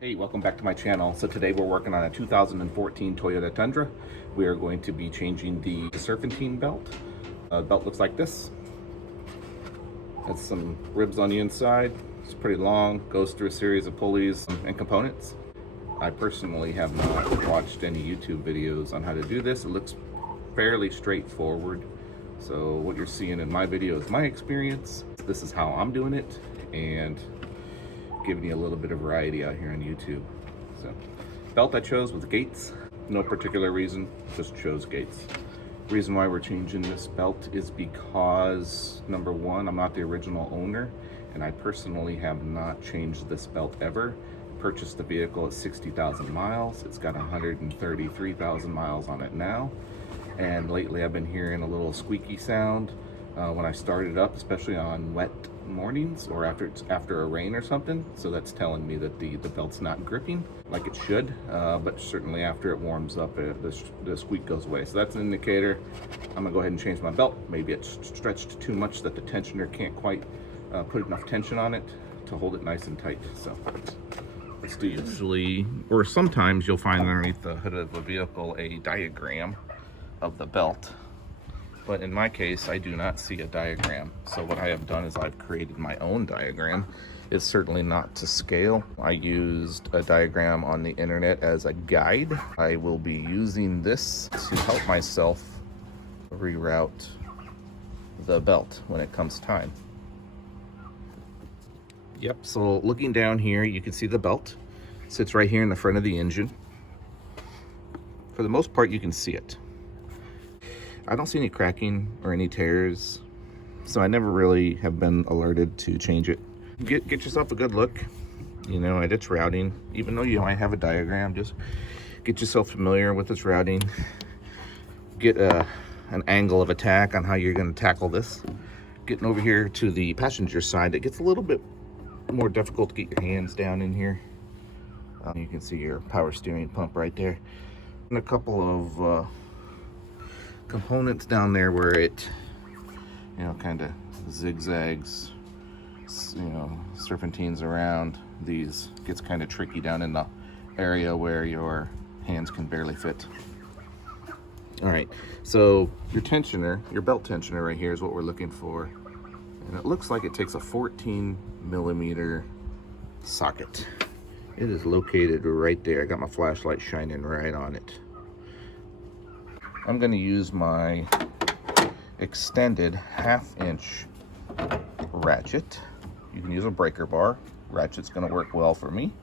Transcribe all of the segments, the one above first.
Hey, welcome back to my channel. So today we're working on a 2014 Toyota Tundra. We are going to be changing the Serpentine belt. The belt looks like this. Has some ribs on the inside. It's pretty long, goes through a series of pulleys and components. I personally have not watched any YouTube videos on how to do this. It looks fairly straightforward. So what you're seeing in my video is my experience. This is how I'm doing it, and giving you a little bit of variety out here on YouTube. So, belt I chose was Gates. No particular reason, just chose Gates. Reason why we're changing this belt is because, number one, I'm not the original owner, and I personally have not changed this belt ever. Purchased the vehicle at 60,000 miles. It's got 133,000 miles on it now. And lately I've been hearing a little squeaky sound when I start it up, especially on wet mornings or after a rain or something. So that's telling me that the belt's not gripping like it should, but certainly after it warms up, the squeak goes away. So that's an indicator. I'm gonna go ahead and change my belt. Maybe it's stretched too much that the tensioner can't quite put enough tension on it to hold it nice and tight. So let's do this. Usually, or sometimes you'll find underneath the hood of the vehicle a diagram of the belt. But in my case, I do not see a diagram. So what I have done is I've created my own diagram. It's certainly not to scale. I used a diagram on the internet as a guide. I will be using this to help myself reroute the belt when it comes time. Yep, so looking down here, you can see the belt. It sits right here in the front of the engine. For the most part, you can see it. I don't see any cracking or any tears, so I never really have been alerted to change it. Get yourself a good look, you know, at its routing. Even though you might have a diagram, just get yourself familiar with its routing. Get an angle of attack on how you're going to tackle this. Getting over here to the passenger side, it gets a little bit more difficult to get your hands down in here. You can see your power steering pump right there, and a couple of components down there where it, you know, kind of zigzags, you know, serpentines around. These gets kind of tricky down in the area where your hands can barely fit. All right, so your tensioner, your belt tensioner right here is what we're looking for, and it looks like it takes a 14mm socket. It is located right there. I got my flashlight shining right on it. I'm going to use my extended 1/2-inch ratchet. You can use a breaker bar. Ratchet's going to work well for me.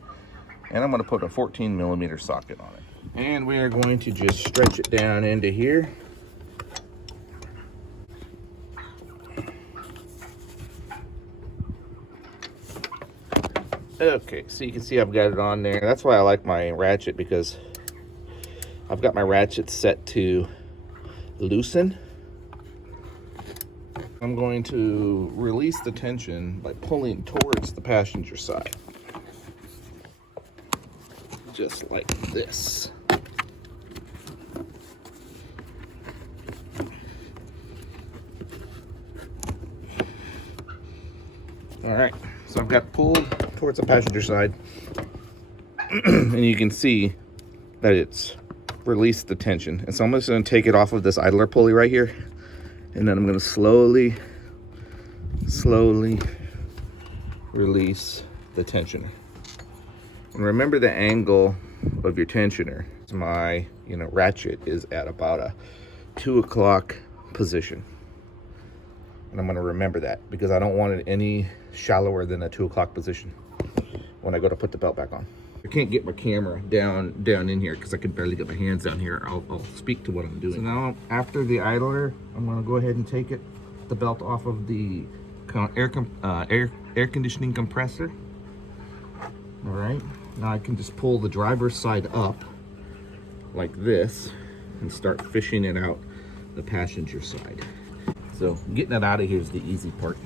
And I'm going to put a 14mm socket on it. And we are going to just stretch it down into here. Okay, so you can see I've got it on there. That's why I like my ratchet, because I've got my ratchet set to loosen. I'm going to release the tension by pulling towards the passenger side. Just like this. All right, so I've got pulled towards the passenger side, and you can see that it's released the tension. And so I'm just going to take it off of this idler pulley right here, and then I'm going to slowly release the tensioner. And remember the angle of your tensioner. My, you know, ratchet is at about a 2 o'clock position, and I'm going to remember that because I don't want it any shallower than a 2 o'clock position when I go to put the belt back on. I can't get my camera down in here because I can barely get my hands down here. I'll speak to what I'm doing. So now, after the idler, I'm going to go ahead and take the belt off of the air conditioning compressor. All right, now I can just pull the driver's side up like this and start fishing it out the passenger side. So getting it out of here is the easy part.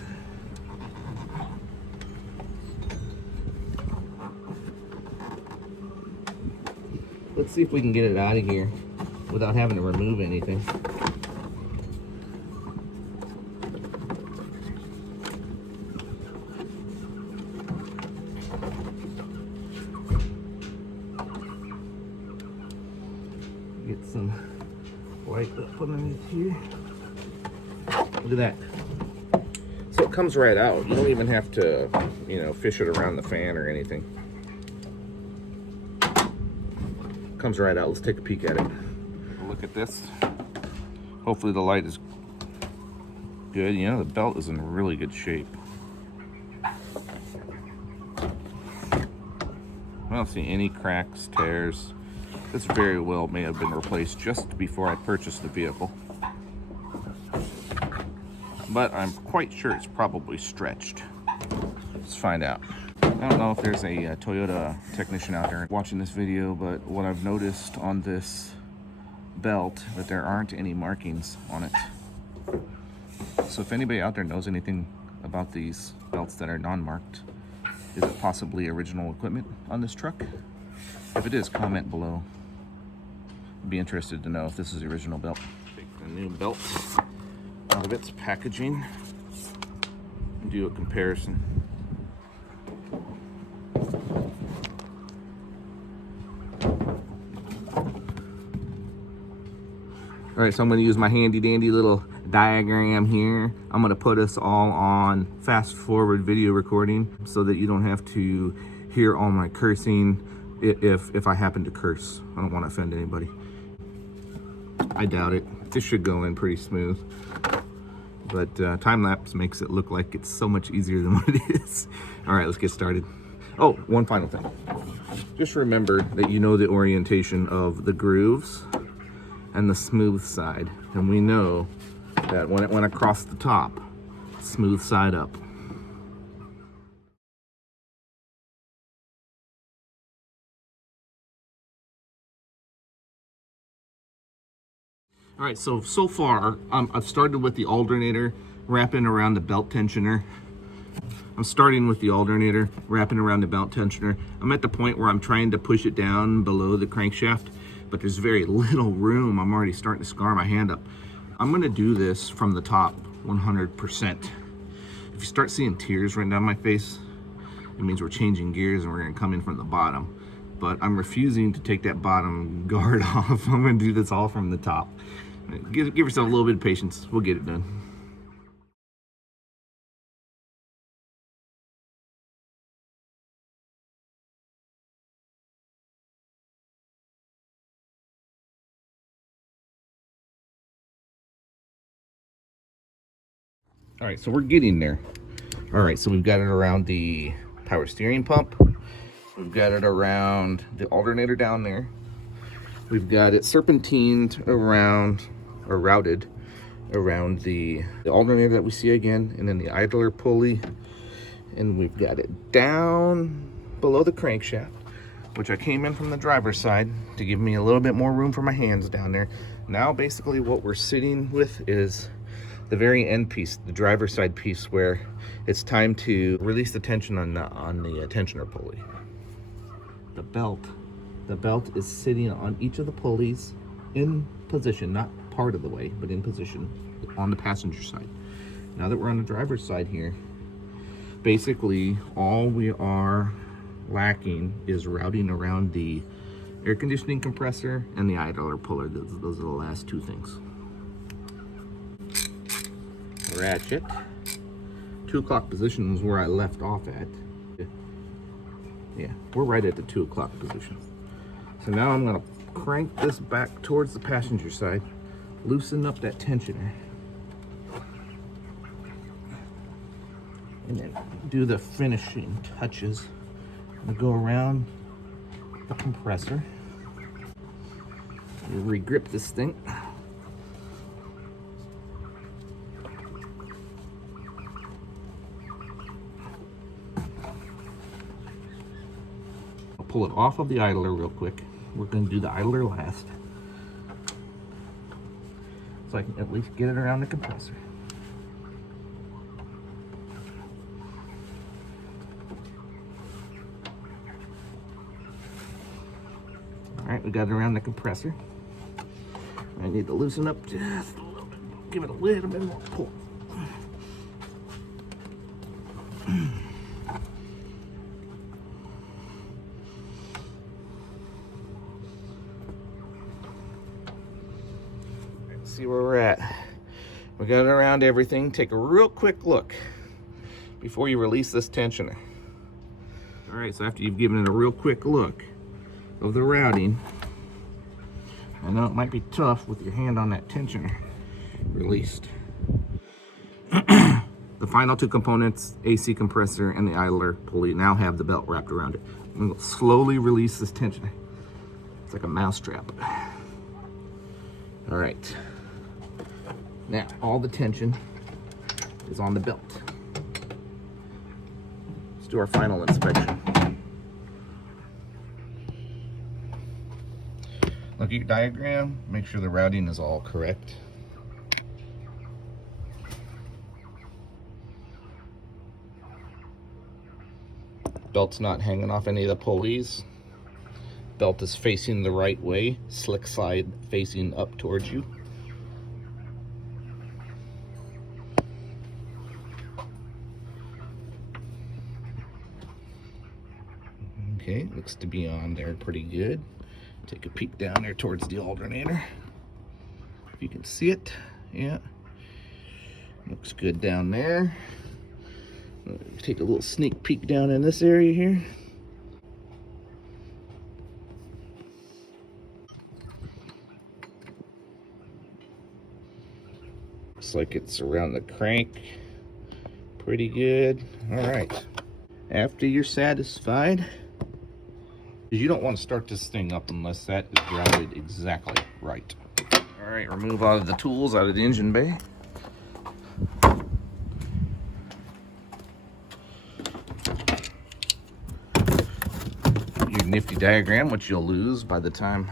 Let's see if we can get it out of here without having to remove anything. some light up underneath here. Look at that. So it comes right out. You don't even have to, you know, fish it around the fan or anything. Comes right out. Let's take a peek at it. Look at this. Hopefully the light is good. You know, the belt is in really good shape. I don't see any cracks, tears. This very well may have been replaced just before I purchased the vehicle. But I'm quite sure it's probably stretched. Let's find out. I don't know if there's a Toyota technician out there watching this video, but what I've noticed on this belt that there aren't any markings on it. So if anybody out there knows anything about these belts that are non-marked, is it possibly original equipment on this truck? If it is, comment below. I'd be interested to know if this is the original belt. Take the new belt out of its packaging and do a comparison. All right, so I'm gonna use my handy dandy little diagram here. I'm gonna put us all on fast forward video recording so that you don't have to hear all my cursing if I happen to curse. I don't want to offend anybody. I doubt it. This should go in pretty smooth. But time lapse makes it look like it's so much easier than what it is. All right, let's get started. Oh, one final thing. Just remember that you know the orientation of the grooves and the smooth side. And we know that when it went across the top, smooth side up. All right, so far, I've started with the alternator, wrapping around the belt tensioner. I'm starting with the alternator, wrapping around the belt tensioner. I'm at the point where I'm trying to push it down below the crankshaft, but there's very little room. I'm already starting to scar my hand up. I'm gonna do this from the top, 100%. If you start seeing tears running down my face, it means we're changing gears and we're gonna come in from the bottom. But I'm refusing to take that bottom guard off. I'm gonna do this all from the top. Give yourself a little bit of patience. We'll get it done. All right, so we're getting there. All right, so we've got it around the power steering pump. We've got it around the alternator down there. We've got it serpentined around, or routed around the alternator that we see again, and then the idler pulley. And we've got it down below the crankshaft, which I came in from the driver's side to give me a little bit more room for my hands down there. Now, basically what we're sitting with is the very end piece, the driver's side piece, where it's time to release the tension on the tensioner pulley. The belt is sitting on each of the pulleys in position, not part of the way, but in position on the passenger side. Now that we're on the driver's side here, basically all we are lacking is routing around the air conditioning compressor and the idler puller. Those are the last two things. Ratchet. 2 o'clock position is where I left off at. Yeah, we're right at the 2 o'clock position. So now I'm gonna crank this back towards the passenger side, loosen up that tensioner, and then do the finishing touches. I'm gonna go around the compressor, re-grip this thing. Pull it off of the idler real quick. We're going to do the idler last, so I can at least get it around the compressor. All right, we got it around the compressor. I need to loosen up just a little bit, give it a little bit more pull. see where we're at. We got it around everything. Take a real quick look before you release this tensioner. All right, so after you've given it a real quick look of the routing, I know it might be tough with your hand on that tensioner released. The final two components, AC compressor and the idler pulley, now have the belt wrapped around it. I'm going to slowly release this tensioner. It's like a mouse trap. All right. Now, all the tension is on the belt. Let's do our final inspection. Look at your diagram, make sure the routing is all correct. Belt's not hanging off any of the pulleys. Belt is facing the right way, slick side facing up towards you. Okay, looks to be on there pretty good. Take a peek down there towards the alternator. If you can see it, yeah. Looks good down there. Take a little sneak peek down in this area here. Looks like it's around the crank. Pretty good. All right. After you're satisfied, you don't want to start this thing up unless that is routed exactly right. All right, remove all of the tools out of the engine bay. Your nifty diagram, which you'll lose by the time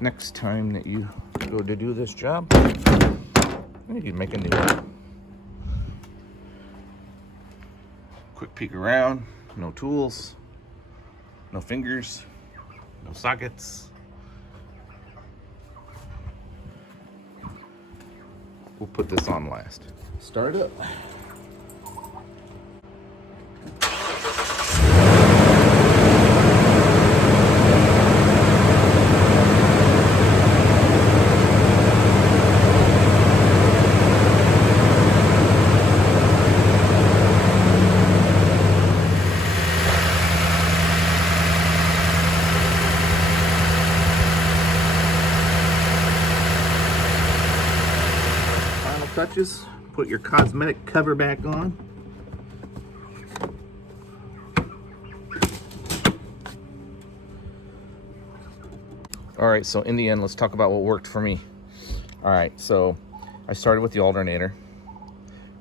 next time that you go to do this job. You can make a new one. Quick peek around, no tools. No fingers, no sockets. We'll put this on last. Start up. Touches, put your cosmetic cover back on. All right, so in the end, let's talk about what worked for me. All right, so I started with the alternator,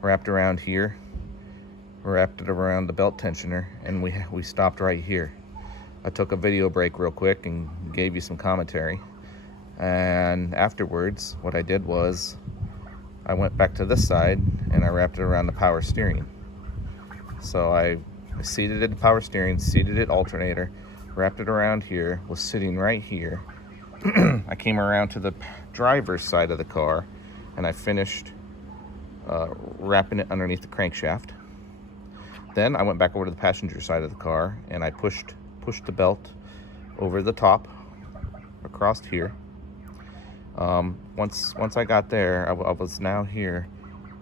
wrapped around here, wrapped it around the belt tensioner, and we stopped right here. I took a video break real quick and gave you some commentary. And afterwards, what I did was I went back to this side and I wrapped it around the power steering. So I seated it power steering, seated it alternator, wrapped it around here, was sitting right here. I came around to the driver's side of the car and I finished wrapping it underneath the crankshaft. Then I went back over to the passenger side of the car and I pushed the belt over the top across here. Once I got there, I was now here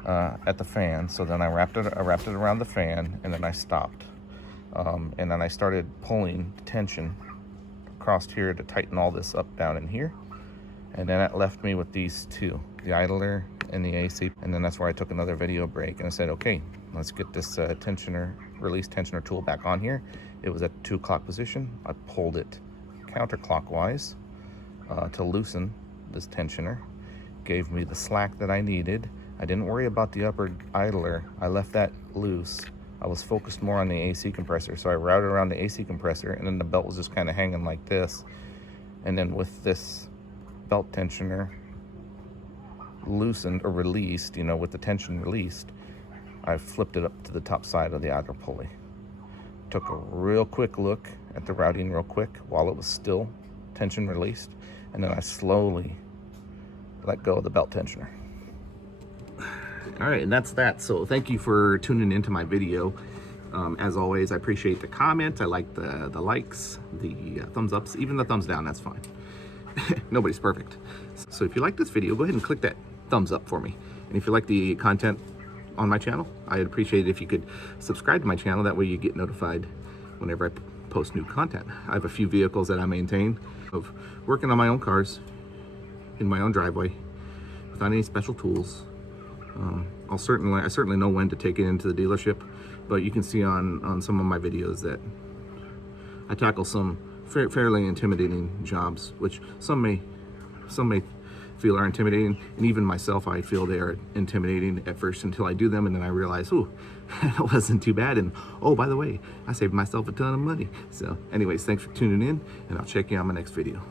at the fan. So then I wrapped it around the fan, and then I stopped, and then I started pulling the tension across here to tighten all this up down in here, and then it left me with these two, the idler and the AC. And then that's where I took another video break and I said, okay, let's get this release tensioner tool back on here. It was at the 2 o'clock position. I pulled it counterclockwise to loosen this tensioner, gave me the slack that I needed. I didn't worry about the upper idler. I left that loose. I was focused more on the AC compressor, so I routed around the AC compressor, and then the belt was just kind of hanging like this. And then with this belt tensioner loosened or released, with the tension released, I flipped it up to the top side of the idler pulley. Took a real quick look at the routing real quick while it was still tension released, and then I slowly let go of the belt tensioner. All right, and that's that. So thank you for tuning into my video. As always, I appreciate the comments. I like the likes, the thumbs ups, even the thumbs down, that's fine. Nobody's perfect. So if you like this video, go ahead and click that thumbs up for me. And if you like the content on my channel, I'd appreciate it if you could subscribe to my channel. That way you get notified whenever I post new content. I have a few vehicles that I maintain of working on my own cars in my own driveway without any special tools. I certainly know when to take it into the dealership, but you can see on some of my videos that I tackle some fairly intimidating jobs, which some may feel are intimidating, and even myself, I feel they are intimidating at first until I do them, and then I realize, oh, that wasn't too bad, and oh, by the way, I saved myself a ton of money. So anyways, thanks for tuning in, and I'll check you on my next video.